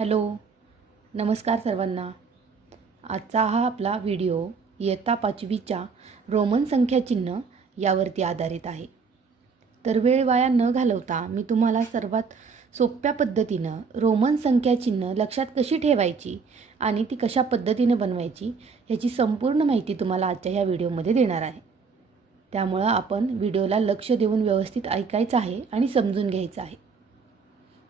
Hello, नमस्कार सर्वांना. आजचा हा आपला व्हिडिओ इयत्ता 5वीच्या रोमन संख्याचिन्ह यावरती आधारित आहे. तर वेळ वाया न घालवता मी तुम्हाला सर्वात सोप्या पद्धतीनं रोमन संख्याचिन्ह लक्षात कशी ठेवायची आणि ती कशा पद्धतीने बनवायची ह्याची संपूर्ण माहिती तुम्हाला आजच्या ह्या व्हिडिओमध्ये देणार आहे. त्यामुळं आपण व्हिडिओला लक्ष देऊन व्यवस्थित ऐकायचं आहे आणि समजून घ्यायचं आहे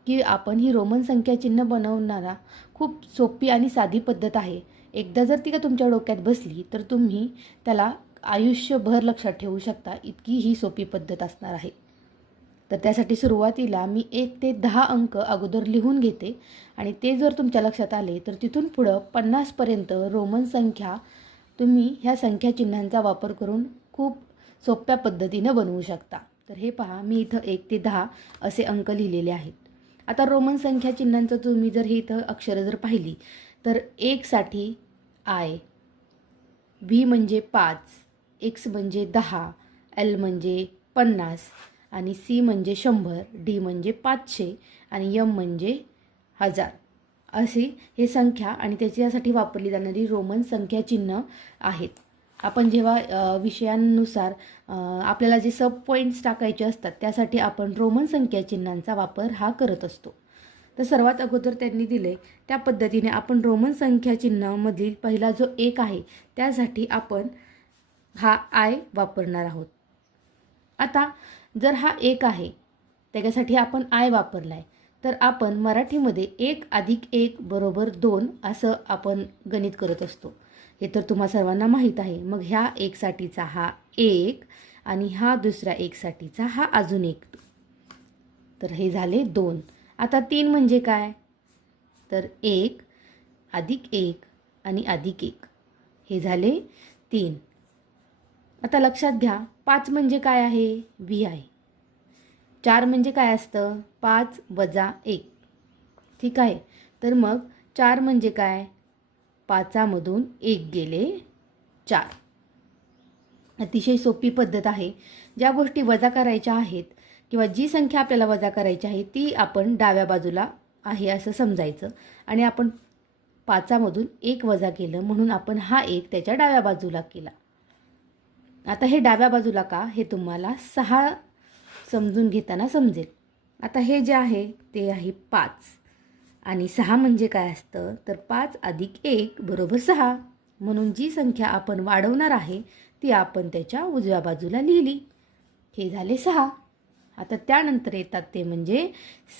की आपण ही रोमन संख्याचिन्ह बनवणारा खूप सोपी आणि साधी पद्धत आहे. एकदा जर ती का तुमच्या डोक्यात बसली तर तुम्ही त्याला आयुष्यभर लक्षात ठेवू शकता, इतकी ही सोपी पद्धत असणार आहे. तर त्यासाठी सुरुवातीला मी 1 ते 10 अंक अगोदर लिहून घेते आणि ते जर तुमच्या लक्षात आले तर तिथून पुढं 50पर्यंत रोमन संख्या तुम्ही ह्या संख्याचिन्हांचा वापर करून खूप सोप्या पद्धतीनं बनवू शकता. तर हे पहा, मी इथं 1 ते 10 असे अंक लिहिलेले आहेत. आता रोमन संख्या चिन्हांचं तुम्ही जर हे इथं अक्षरं जर पाहिली तर 1 साठी आय, व्ही म्हणजे 5, एक्स म्हणजे 10, एल म्हणजे 50 आणि सी म्हणजे 100, डी म्हणजे 500 आणि यम म्हणजे 1000 अशी हे संख्या आणि त्याच्यासाठी वापरली जाणारी रोमन संख्या चिन्ह आहेत. आपण जेव्हा विषयांनुसार आपल्याला जे सब पॉईंट्स टाकायचे असतात त्यासाठी आपण रोमन संख्या चिन्हांचा वापर हा करत असतो. तर सर्वात अगोदर त्यांनी दिले त्या पद्धतीने आपण रोमन संख्या चिन्हामधील पहिला जो 1 आहे त्यासाठी आपण हा आय वापरणार आहोत. आता जर हा 1 आहे त्याच्यासाठी आपण आय वापरला आहे तर आपण मराठीमध्ये 1 अधिक 1 बरोबर 2 असं आपण गणित करत असतो. हे तर तुम्हा सर्वांना माहीत आहे. मग ह्या 1 साठीचा हा 1 आणि हा दुसऱ्या 1 साठीचा हा अजून 1, तर हे झाले 2. आता 3 म्हणजे काय, तर 1 अधिक 1 आणि अधिक 1 हे झाले 3. आता लक्षात घ्या 5 म्हणजे काय आहे, व्ही आहे. 4 म्हणजे काय असतं, 5 वजा 1. ठीक आहे. तर मग 4 म्हणजे काय, 5मधून 1 गेले 4. अतिशय सोपी पद्धत आहे. ज्या गोष्टी वजा करायच्या आहेत किंवा जी संख्या आपल्याला वजा करायची आहे ती आपण डाव्या बाजूला आहे असं समजायचं आणि आपण 5मधून 1 वजा केलं म्हणून आपण हा 1 त्याच्या डाव्या बाजूला केला. आता हे डाव्या बाजूला का हे तुम्हाला 6 समजून घेताना समजेल. आता हे जे आहे ते आहे 5 आणि 6 म्हणजे काय असतं, तर 5 अधिक 1 बरोबर 6. म्हणून जी संख्या आपण वाढवणार आहे ती आपण त्याच्या उजव्या बाजूला लिहिली. हे झाले 6. आता त्यानंतर येतात ते म्हणजे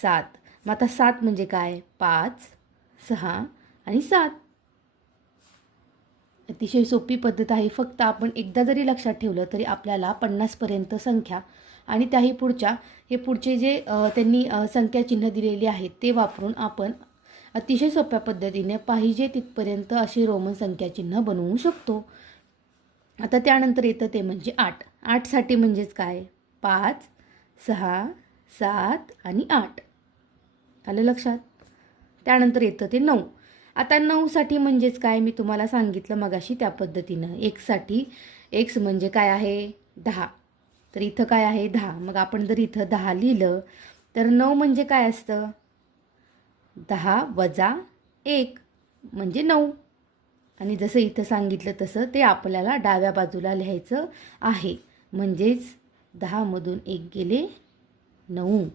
7. मग आता 7 म्हणजे काय, 5, 6 आणि 7. अतिशय सोपी पद्धत आहे. फक्त आपण एकदा जरी लक्षात ठेवलं तरी आपल्याला 50पर्यंत संख्या आणि त्याही पुढच्या हे पुढचे जे त्यांनी संख्या चिन्ह दिलेली आहेत ते वापरून आपण अतिशय सोप्या पद्धतीने पाहिजे तिथपर्यंत अशी रोमन संख्या चिन्ह बनवू शकतो. आता त्यानंतर येतं ते म्हणजे 8. 8 साठी म्हणजेच काय, 5, 6, 7 आणि 8. आलं लक्षात. त्यानंतर येतं ते 9. आता 9 साठी म्हणजेच काय, मी तुम्हाला सांगितलं मगाशी त्या पद्धतीनं. 1 साठी एक्स म्हणजे काय आहे, 10. तर इथं काय आहे, 10. मग आपण जर इथं 10 लिहिलं तर 9 म्हणजे काय असतं, 10 वजा 1 म्हणजे 9. आणि जसं इथं सांगितलं तसं ते आपल्याला डाव्या बाजूला लिहायचं आहे. म्हणजेच 10मधून 1 गेले 9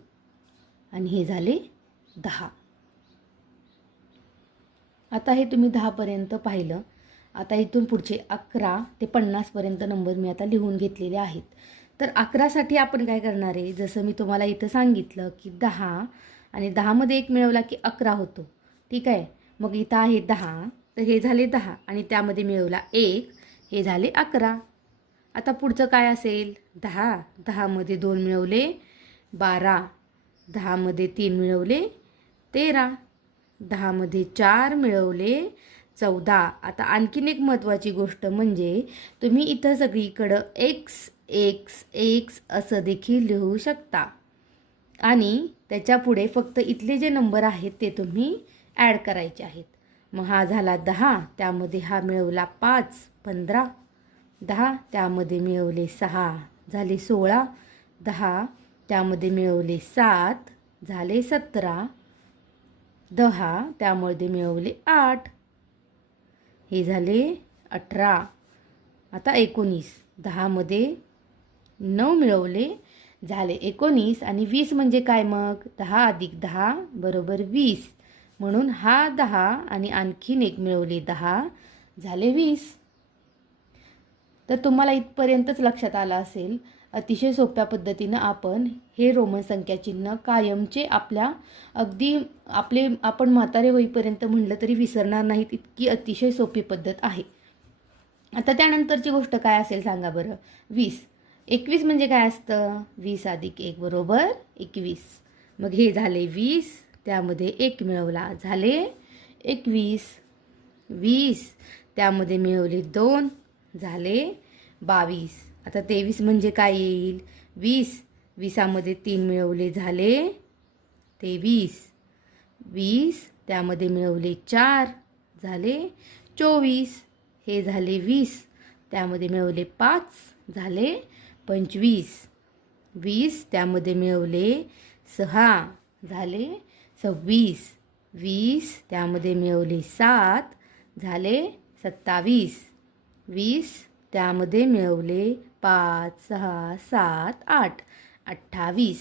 आणि हे झाले 10. आता हे तुम्ही 10पर्यंत पाहिलं. आता इथून पुढचे 11 ते 50पर्यंत नंबर मी आता लिहून घेतलेले आहेत. तर 11 साठी आपण काय करणार आहे, जसं मी तुम्हाला इथं सांगितलं की 10 आणि 10मध्ये 1 मिळवला की 11 होतो. ठीक आहे. मग इथं आहे 10, तर हे झाले 10 आणि त्यामध्ये मिळवला 1, हे झाले 11. आता पुढचं काय असेल, 10, 10मध्ये 2 मिळवले 12, 10मध्ये 3 मिळवले 13, 10मध्ये 4 मिळवले 14. आता आणखीन एक महत्त्वाची गोष्ट म्हणजे तुम्ही इथं सगळीकडं एक्स एक्स एक्स असं देखील लिहू शकता आणि त्याच्यापुढे फक्त इथले जे नंबर आहेत ते तुम्ही ॲड करायचे आहेत. मग हा झाला 10, त्यामध्ये हा मिळवला 5, 15, 10 त्यामध्ये मिळवले 6 झाले 16, 10 त्यामध्ये मिळवले 7 झाले 17, 10 त्यामध्ये मिळवले 8, हे झाले 18. आता 19, 10 मध्ये 9 मिळवले झाले 19. आणि 20 म्हणजे काय मग? 10 अधिक 10 बरोबर 20. म्हणून हा 10 आणि आणखीन एक मिळवले 10 झाले 20. तर तुम्हाला इथपर्यंतच लक्षात आलं असेल. अतिशय सोप्या पद्धतीनं आपण हे रोमन संख्या चिन्ह कायमचे आपल्या अगदी आपण म्हातारे होईपर्यंत म्हणलं तरी विसरणार नाहीत, इतकी अतिशय सोपी पद्धत आहे. आता त्यानंतरची गोष्ट काय असेल सांगा बरं. 20. 21 म्हणजे काय असतं? 20 अधिक 1 बरोबर 21. मग हे झाले 20, त्यामध्ये 1 मिळवला झाले 21. 20 त्यामध्ये मिळवले 2 झाले 22. आता 23 म्हणजे काय येईल? 20, 20मध्ये 3 मिळवले झाले 23. 20 त्यामध्ये मिळवले 4 झाले 24. हे झाले 20, त्यामध्ये मिळवले 5 झाले 25. 20 त्यामध्ये मिळवले 6 झाले 26. 20 त्यामध्ये मिळवले 7 झाले 27. 20 त्यामध्ये मिळवले 5, 6, 7, 8, 28.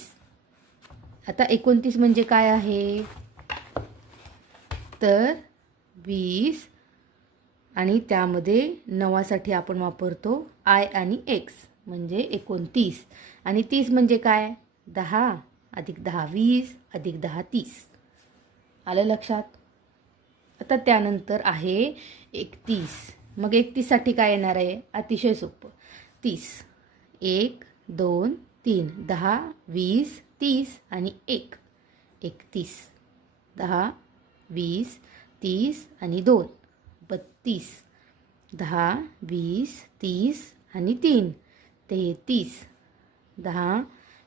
आता 29 म्हणजे काय आहे? तर 20 आणि त्यामध्ये 9साठी आपण वापरतो आय आणि एक्स म्हणजे 29. आणि 30 म्हणजे काय? 10 अधिक 10 20 अधिक 10 30. आलं लक्षात? आता त्यानंतर आहे 31. मग 31साठी काय येणार आहे? अतिशय सोपं. 30 1 2 3 10 20 30 आणि 1 31. 10 20 30 आणि 2 32. 10 20 30 आणि 3 33. 10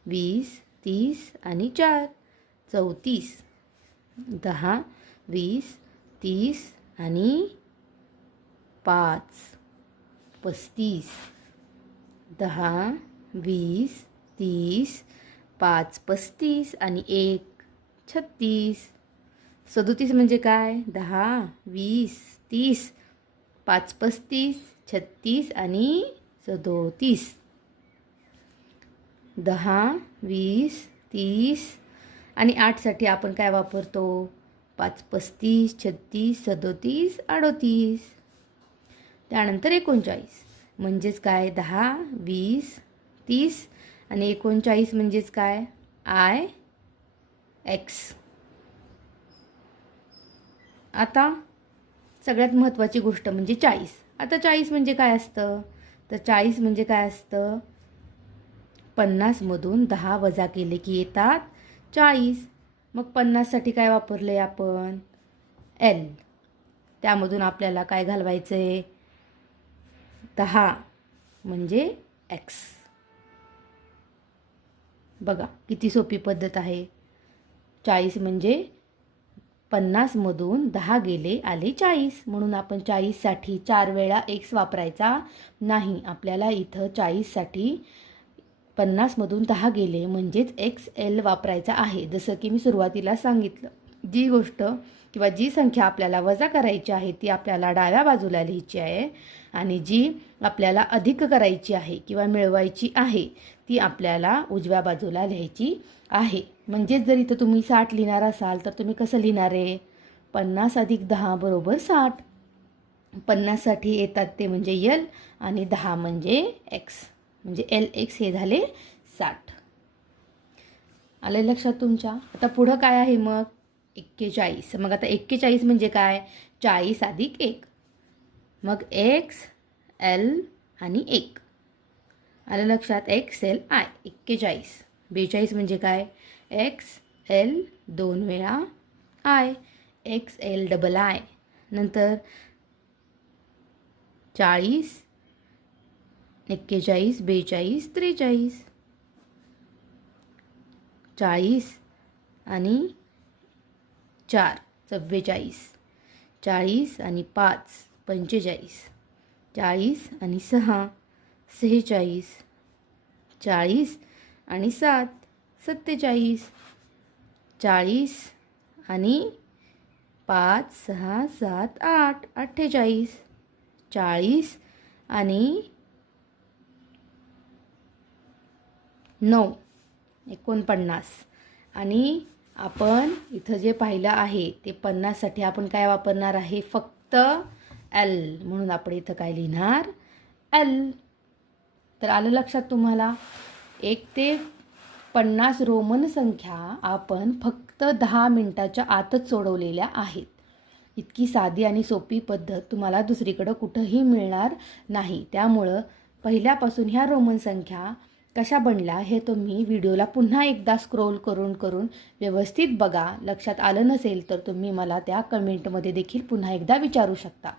20 30 आणि 4 34. 10 20 30 आणि 5 35. 10 20 30 5 35 आणि 1 36. 37 म्हणजे काय? 10 20 30 5 35 36 आणि 37. 10 20 30 आणि 8साठी आपण काय वापरतो? 5 35 36 37 38. त्यानंतर 39 म्हणजेच काय? 10 20 30 आणि 39 म्हणजेच काय? I x. आता सगळ्यात महत्त्वाची गोष्ट म्हणजे 40. आता 40 म्हणजे काय असतं? तर 40 म्हणजे काय असतं? 50मधून 10 वजा केले की येतात 40. मग 50साठी काय वापरलं आहे आपण? एल. त्यामधून आपल्याला काय घालवायचं आहे? 10 म्हणजे एक्स. बघा किती सोपी पद्धत आहे. 40 म्हणजे 50मधून 10 गेले आले 40. म्हणून आपण 40साठी 4 वेळा एक्स वापरायचा नाही. आपल्याला इथं 40साठी 50मधून 10 गेले म्हणजेच एक्स एल वापरायचा आहे. जसं की मी सुरुवातीला सांगितलं, जी गोष्ट किंवा जी संख्या आपल्याला वजा करायची आहे ती आपल्याला डाव्या बाजूला लिहायची आहे आणि जी आपल्याला अधिक करायची आहे किंवा मिळवायची आहे ती आपल्याला उजव्या बाजूला लिहायची आहे. म्हणजेच जर इथं तुम्ही 60 लिहिणार असाल तर तुम्ही कसं लिहिणार आहे? 50 अधिक 10 बरोबर 60. 50साठी येतात ते म्हणजे यल आणि 10 म्हणजे एक्स म्हणजे एल एक्स हे झाले 60. आलं लक्षात तुमच्या? आता पुढं काय आहे मग? 41. मग आता 41 म्हणजे काय? 40 अधिक 1 मग एक्स एल आणि 1. आलं लक्षात? X L I 41. 42 म्हणजे काय? एक्स एल 2 वेळा I x L double I. नंतर 40 41 42 43. 40 आणि 4 44. 40 आणि 5 45. 40 आणि 6 46. 40 आणि 7 47. 40 आणि 5 6 7 8 48 40 आणि 9 49 आणि आपण इथं जे पाहिलं आहे ते 50साठी आपण काय वापरणार आहे फक्त एल, म्हणून आपण इथं काय लिहिणार एल. तर आलं लक्षात तुम्हाला. 1 ते 50 रोमन संख्या आपण फक्त 10 मिनिटाच्या आतच सोडवलेल्या आहेत. इतकी साधी आणि सोपी पद्धत तुम्हाला दुसरीकडं कुठंही मिळणार नाही. त्यामुळं पहिल्यापासून ह्या रोमन संख्या कशा बनल्या हे तुम्ही व्हिडिओला पुन्हा एकदा स्क्रोल करून व्यवस्थित बघा. लक्षात आलं नसेल तर तुम्ही मला त्या कमेंटमध्ये देखील पुन्हा एकदा विचारू शकता.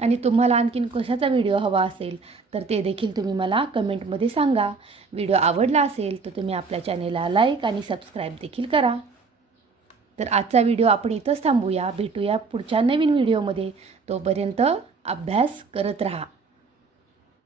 आणि तुम्हाला आणखीन कशाचा व्हिडिओ हवा असेल तर ते देखील तुम्ही मला कमेंटमध्ये सांगा. व्हिडिओ आवडला असेल तर तुम्ही आपल्या चॅनेलला लाईक आणि सबस्क्राईब देखील करा. तर आजचा व्हिडिओ आपण इथंच थांबूया. भेटूया पुढच्या नवीन व्हिडिओमध्ये. तोपर्यंत अभ्यास करत राहा.